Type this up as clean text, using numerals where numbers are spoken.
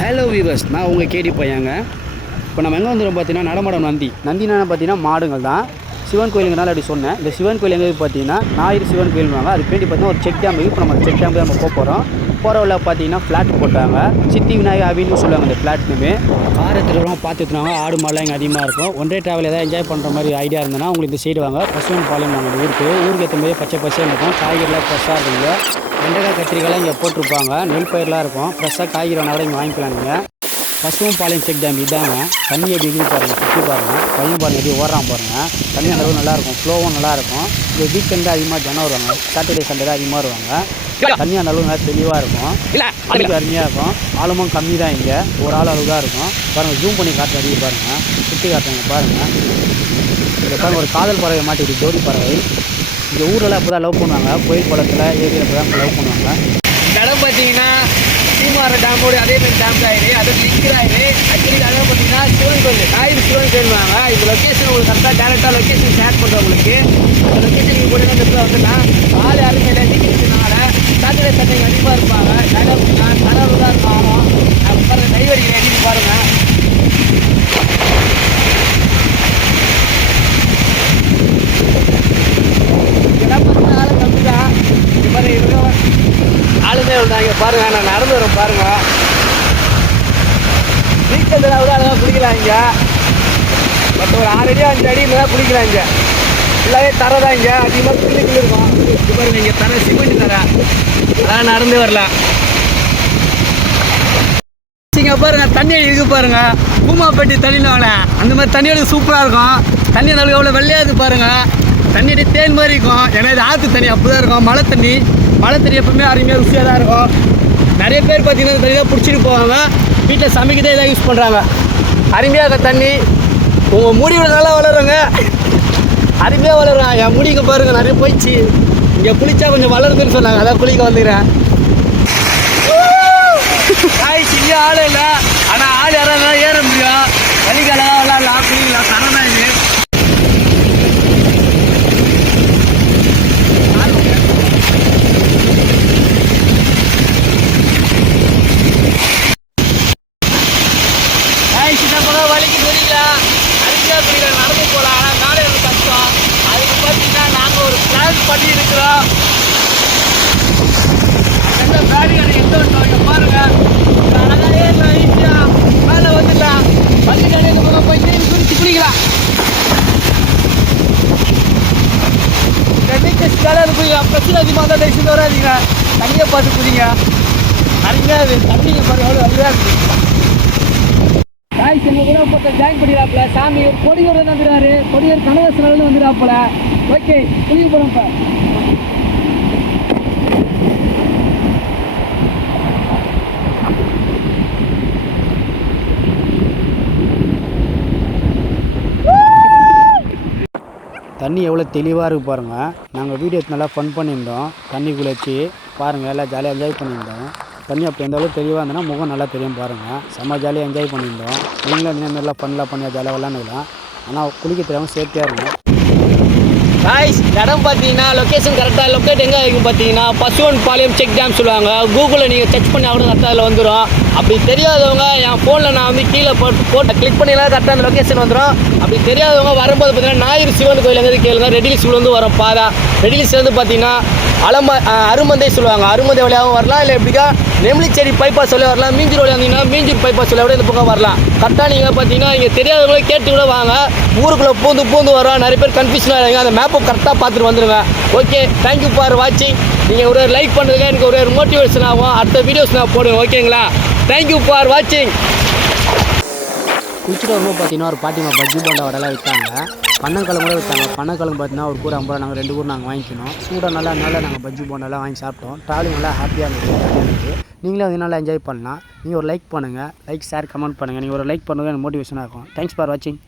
Hello viewers, நான் உங்கள் கேடி பையங்க. இப்போ நம்ம எங்கே வந்துடும் பார்த்தீங்கன்னா நடமாடம் நந்தினா பார்த்தீங்கன்னா மாடுங்கள் தான். சிவன் கோயிலுங்கனால அப்படி சொன்னேன். இந்த சிவன் கோயில் எங்கே பார்த்தீங்கன்னா ஞாயிறு சிவன் கோயிலுவாங்க. அது பேண்டி பார்த்தீங்கன்னா ஒரு செக் டேம் இருக்குது. இப்போ நம்ம செக் டேம் தான் நம்ம போகிறோம். போகிறவள்ள பார்த்தீங்கன்னா ஃப்ளாட் போட்டாங்க. சித்தி விநாயகர் அப்படின்னு சொல்லுவாங்க. இந்த ஃப்ளாட்னுமே கார் எடுத்துகிறவங்க பார்த்து எடுத்துனாங்க. ஆடு மாடெலாம் இங்கே அதிகமாக இருக்கும். ஒன்றே ட்ராவல் ஏதாவது என்ஜாய் பண்ணுற மாதிரி ஐடியா இருந்ததுன்னா உங்களுக்கு இந்த சைடு வாங்க. பசுவன் பாளையம் நாங்கள் ஊருக்கு ஏற்ற மாதிரி பச்சை பசையாக இருக்கும். காய்கறிலாம் ஃப்ரெஷ்ஷாக இருக்குங்க. வெண்டைக்காய் கத்திரிக்காய்லாம் இங்கே போட்டிருப்பாங்க. நெல் பயிரெலாம் இருக்கும். ஃப்ரெஷ்ஷாக காய்கறி வேணா கூட இங்கே வாங்கிக்கலாம் நீங்கள். பசுவன் பாளையம் செக் டேம் இதாங்க. தண்ணி எப்படி இருக்குது பாருங்கள், சுற்றி பாருங்கள். பையன் பாருங்கள் எப்படி ஓடுறான் பாருங்கள். தண்ணி அந்த அளவு நல்லாயிருக்கும், ஃப்ளோவும் நல்லாயிருக்கும். இந்த வீக்கெண்டு அதிகமாக ஜனம் வருவாங்க. சாட்டர்டே சண்டே தான் அதிகமாக வருவாங்க. தண்ணி அந்த அளவு நல்லா தெளிவாக இருக்கும், அருமையாக இருக்கும். ஆழமும் கம்மி தான். இங்கே ஒரு ஆள் அளவு தான் இருக்கும். பாருங்கள், ஜூம் பண்ணி காற்று அடிக்க பாருங்கள், சுற்றி காட்டுறாங்க பாருங்கள். இதில் பாருங்கள், ஒரு காதல் பறவை மாட்டிக்கிட்டு ஜோடி பறவை. இந்த ஊரெல்லாம் இப்போ தான் லவ் பண்ணுவாங்க. கோயில் குளத்தில் ஏரியில் இப்போ தான் லவ் பண்ணுவாங்க. இடம் பார்த்தீங்கன்னா சீமார டேமோடு அதேமாதிரி டேம் ஆயிடு, அது லிங்கர் ஆயிடு. ஆக்சுவலி அதான் பார்த்தீங்கன்னா சிவன் கோயில் ஞாயிறு சிவன் கோயிலுவாங்க. இந்த லொக்கேஷன் உங்களுக்கு கரெக்டாக டேரெக்டாக லொக்கேஷன் ஷேர் பண்ணுறேன் உங்களுக்கு. அந்த லொக்கேஷன் நீங்கள் போட்டு இந்த இடத்துல வந்துலாம் ஆள் யாருமே இல்லை. டிக்கெட்டுனால சாட்டர்டே சண்டே அதிகமாக இருப்பாங்க. இடம் தரவு தான் இருக்கும். பாருங்கள், டைவரி ரெடி பாருங்கள். இதெல்லாம் பார்த்தீங்கன்னா ஆளை கம்மி தான். இது மாதிரி ஆளுமே இருந்தாங்க பாருங்கள். நான் நடந்து வரோம் பாருங்கள். வீக்கெண்டில் கூட அதெல்லாம் குளிக்கலாம் இங்கே. பட் ஒரு 6 அடி 5 அடி தான் குளிக்கலாம் இங்கே. ஃபுல்லாகவே தரை தான். இங்கே அதிகமாக குளிக்கல இருக்கும். இது பாருங்கள், இங்கே தரை சிமெண்ட் தரை. அதான் நடந்து வரலாம். இங்கே பாருங்கள், தண்ணி இருக்கு பாருங்கள். பூமாப்பட்டி தண்ணியில் வாங்க. அந்த மாதிரி தண்ணியோட சூப்பராக இருக்கும். தண்ணி அந்த அளவுக்கு எவ்வளோ வெள்ளையாது பாருங்கள். தண்ணி தேன் மாதிரி இருக்கும். ஏன்னா இது ஆற்று தண்ணி அப்படி தான் இருக்கும். மழை தண்ணி எப்பவுமே அருமையாக ருசியாக தான் இருக்கும். நிறைய பேர் பார்த்தீங்கன்னா தண்ணி தான் பிடிச்சிட்டு போவாங்க. வீட்டில் சமைக்கதே இதாக யூஸ் பண்ணுறாங்க. அருமையாக இருக்க தண்ணி. உங்கள் முடிவு நல்லா வளருங்க, அருமையாக வளரும். என் முடிக்க பாருங்கள், நிறைய போயிடுச்சு. இங்கே குளிச்சா கொஞ்சம் வளருதுன்னு சொன்னாங்க, அதான் குளிக்க வந்துக்கிறேன். இங்கே ஆள் இல்லை, ஆனால் ஆள் யாராவது ஏற முடியும். வலிக்கலாம் விளாட்லாம், குளிக்கலாம். தரதான் இது. வலிக்கு குடிக்கலாம், அருமையாக குடிக்கலாம், நடந்து போகலாம். ஆனால் நாளை எனக்கு கஷ்டம். அதுக்கு பார்த்தீங்கன்னா நாங்கள் ஒரு பிளான் பண்ணி இருக்கிறோம். எந்த பேரிகார்டு எந்த வந்தோம் இங்கே பாருங்கள். அழகாக ஏறலாம், ஈஸியாக மேலே வந்துடலாம். வண்டி கடையில் போக போய் நீர் குடிச்சு குடிக்கலாம். நீச்சல் கலர் போய் பிரச்சனை அதிகமாக தான் லைசன்ஸ் வராதிங்க. தண்ணியை பார்த்து குடிங்க. அருமையாக இருக்குது தண்ணிங்க பாருங்கள், எவ்வளோ அருமையாக இருக்குது. காய்ச்சி எங்கள் கூட போட்ட ஜாயின் பண்ணிடுறாப்புல. சாமி கொடியூர் வந்துடுறாரு. கொடியூர் கனகேஸ்வரர்னு வந்துடுறாப்புல. ஓகே, குளிக்க போகிறோம். இப்போ தண்ணி எவ்வளோ தெளிவாக இருக்குது பாருங்கள். நாங்கள் வீடியோ நல்லா ஃபன் பண்ணியிருந்தோம். தண்ணிக்குள்ளே வச்சு பாருங்கள், எல்லாம் ஜாலியாக என்ஜாய் பண்ணியிருந்தோம். தண்ணி அப்போ எந்த அளவுக்கு தெளிவாக இருந்ததுன்னா முகம் நல்லா தெரியும் பாருங்கள். செம்ம ஜாலியாக என்ஜாய் பண்ணியிருந்தோம். நீங்களும் இந்த மாதிரிலாம் பண்ணலாம் பண்ணியா ஜாலியாக விளாண்டுக்கலாம். ஆனால் குளிக்க தெரியாமல் சேஃப்டியாக இருக்கும். காய்ஸ், இடம் பார்த்தீங்கன்னா லொக்கேஷன் கரெக்டாக லொக்கேட் எங்கே இருக்கும் பார்த்தீங்கன்னா பசுவன் பாளையம் செக் டேம் சொல்லுவாங்க. கூகுளில் நீங்கள் சர்ச் பண்ணி கூட கரெக்டாக அதில் வந்துடும். அப்படி தெரியாதவங்க என் ஃபோனில் நான் வந்து கீழே போட்டு கிளிக் பண்ணிங்கன்னா கரெக்டாக அந்த லொக்கேஷன் வந்துடும். அப்படி தெரியாதவங்க வரும்போது பார்த்தீங்கன்னா ஞாயிறு சிவன் கோயில் எங்கே கேளுங்க. ரெடிலிஸ் வந்து வரும் பாதா. ரெடிலிஸ் வந்து பார்த்தீங்கன்னா அருமந்தை சொல்லுவாங்க. அருமந்தை வழியாகவும் வரலாம், இல்லை எப்படிக்கா நெம்லிச்சேரி பைபாஸ் வழியாக வரலாம். மீஞ்சூர் வழியாக வந்தீங்கன்னா மீஞ்சூர் பைபாஸ் வழியாக கூட இந்த பக்கம் வரலாம். கரெக்டாக நீங்கள் பார்த்தீங்கன்னா இங்கே தெரியாதவங்களே கேட்டு கூட வாங்க. ஊருக்குள்ளே பூந்து வரோம். நிறைய பேர் கன்ஃபியூஷனாக இருங்க. அந்த மேப்பை கரெக்டாக பார்த்துட்டு வந்துடுங்க. ஓகே, தேங்க்யூ ஃபார் வாட்சிங். நீங்கள் ஒரு லைக் பண்ணுறதுக்கு எனக்கு ஒரு மோட்டிவேஷன் ஆகும். அடுத்த வீடியோஸ் நான் போடுவேன். ஓகேங்களா? தேங்க்யூ ஃபார் வாட்சிங். குளிச்சுட்டு வரும்போது பார்த்தீங்கன்னா ஒரு பாட்டிமா பஜ்ஜி போண்டா வடைலாம் விற்றாங்க. பனங்கிழங்கு கூட விற்றாங்க. பனங்கிழங்கு பார்த்தீங்கன்னா ஒரு கூறு 50 ரூபா. நாங்கள் 2 கூறு நாங்கள் வாங்கிக்கணும். சூடாக நல்லா நாங்கள் பஜ்ஜி போண்டாலாம் வாங்கி சாப்பிட்டோம். ட்ராவலிங் நல்லா ஹாப்பியாக இருந்துச்சு. நீங்களும் அது நல்லா என்ஜாய் பண்ணலாம். நீங்கள் ஒரு லைக் பண்ணுங்கள். லைக் ஷேர் கமெண்ட் பண்ணுங்கள். நீங்கள் ஒரு லைக் பண்ணுங்கள் எனக்கு மோட்டிவேஷனாக இருக்கும். தேங்க்ஸ் ஃபார் வாட்சிங்.